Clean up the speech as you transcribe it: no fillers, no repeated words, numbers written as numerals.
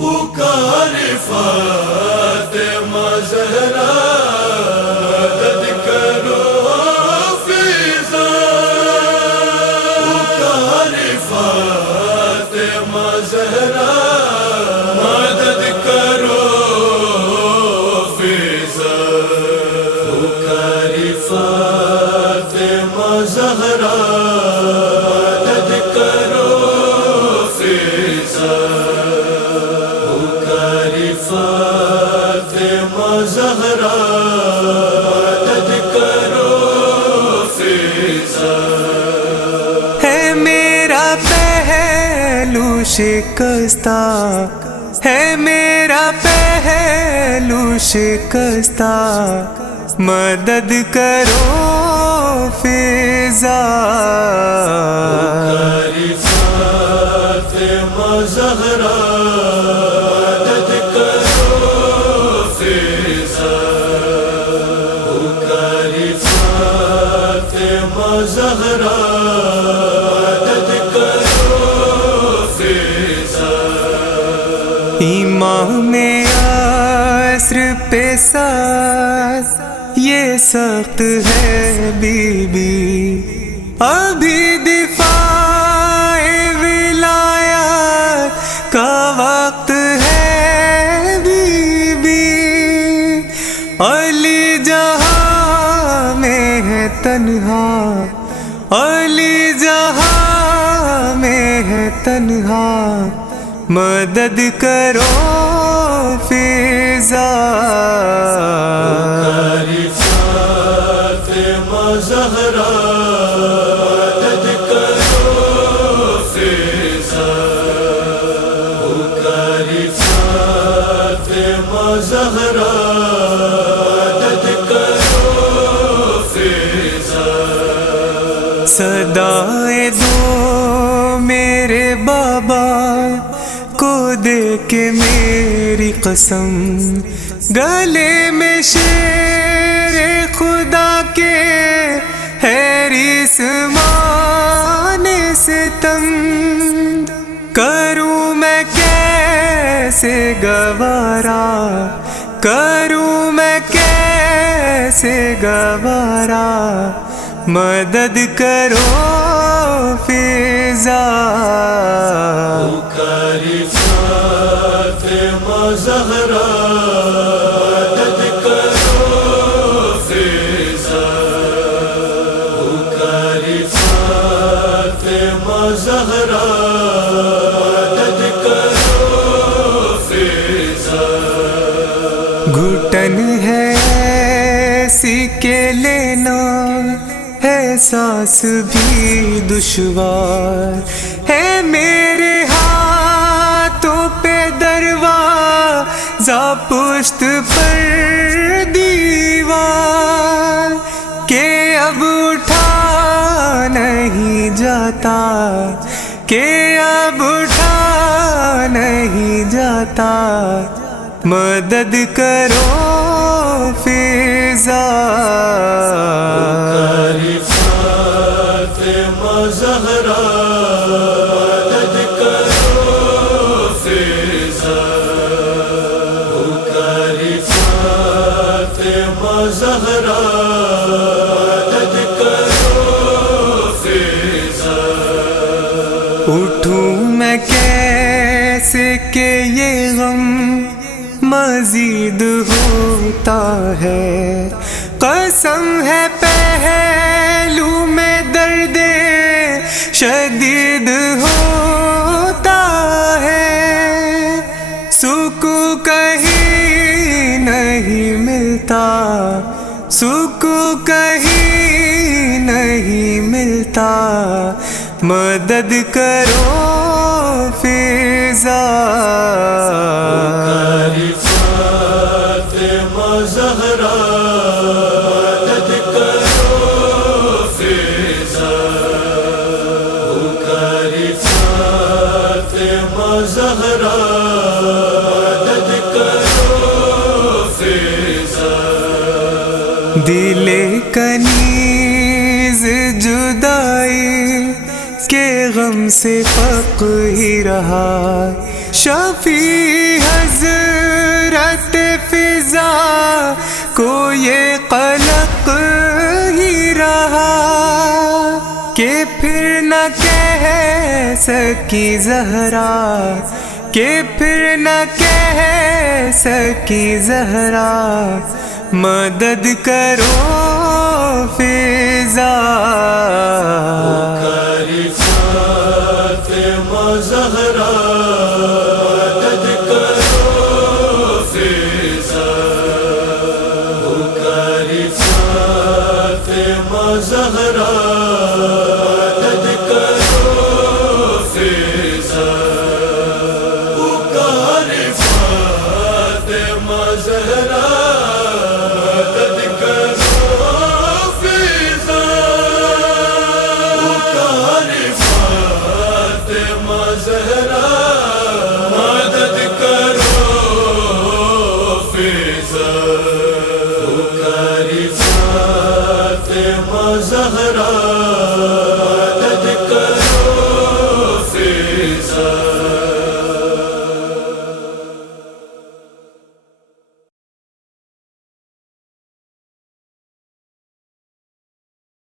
پکار فاطمہ زہرا مدد کرو حفیظہ، پکار فاطمہ زہرا مدد کرو حفیظہ، پکار فاطمہ زہرا مدد کرو حفیظہ، فاطمہ زہرا مدد کرو حفیظہ۔ ہے میرا پہلو شکستہ، ہے میرا پہلو شکستہ، مدد کرو حفیظہ، فاطمہ زہرا مدد کرو حفیظہ، فاطمہ زہرا مدد کرو حفیظہ۔ امام عصر پہ ساتھ یہ سخت ہے بی بی، ابھی دفاع ولایت کا وقت ہے بی بی، علی جہاں میں ہے تنہا، علی جہاں میں ہے تنہا، مدد کرو حفیظہ، فاطمہ زہرا مدد کرو حفیظہ، فاطمہ زہرا مدد کرو حفیظہ۔ صدائے دو میرے بابا کو دے کے میری قسم، گلے میں شیر خدا کے ہے ریسمان ستم، کروں میں کیسے گوارا، کروں میں کیسے گوارا، مدد کرو حفیظہ، فاطمہ زہرا مدد کرو حفیظہ، فاطمہ زہرا مدد کرو حفیظہ۔ گھٹن ہے ایسی کہ لینا ہے سانس بھی دشوار، ہے میرے ہاتھوں پہ دروازہ پشت پر دیوار، کہ اب اٹھا نہیں جاتا، کہ اب اٹھا نہیں جاتا، مدد کرو حفیظہ، فاطمہ زہرا مدد کرو حفیظہ، فاطمہ زہرا مدد کرو حفیظہ۔ اٹھوں میں کیسے کہ یہ غم مزید ہوتا ہے، قسم ہے پہلو میں درد شدید ہوتا ہے، سکون کہیں نہیں ملتا، سکون کہیں نہیں ملتا، مدد کرو حفیظہ، فاطمہ زہرا مدد کرو حفیظہ، فاطمہ زہرا مدد کرو حفیظہ۔ دل کنیز جدائی کے غم سے فقیر رہا، شفیع حضرت فضا کو یہ قلق ہی رہا کہ پھر نہ کہہ سکی زہرا، کہ پھر نہ کہہ سکی زہرا مدد کرو فضا۔ فاطمہ زہرا مدد کرو فضا، پکاری فاطمہ زہرا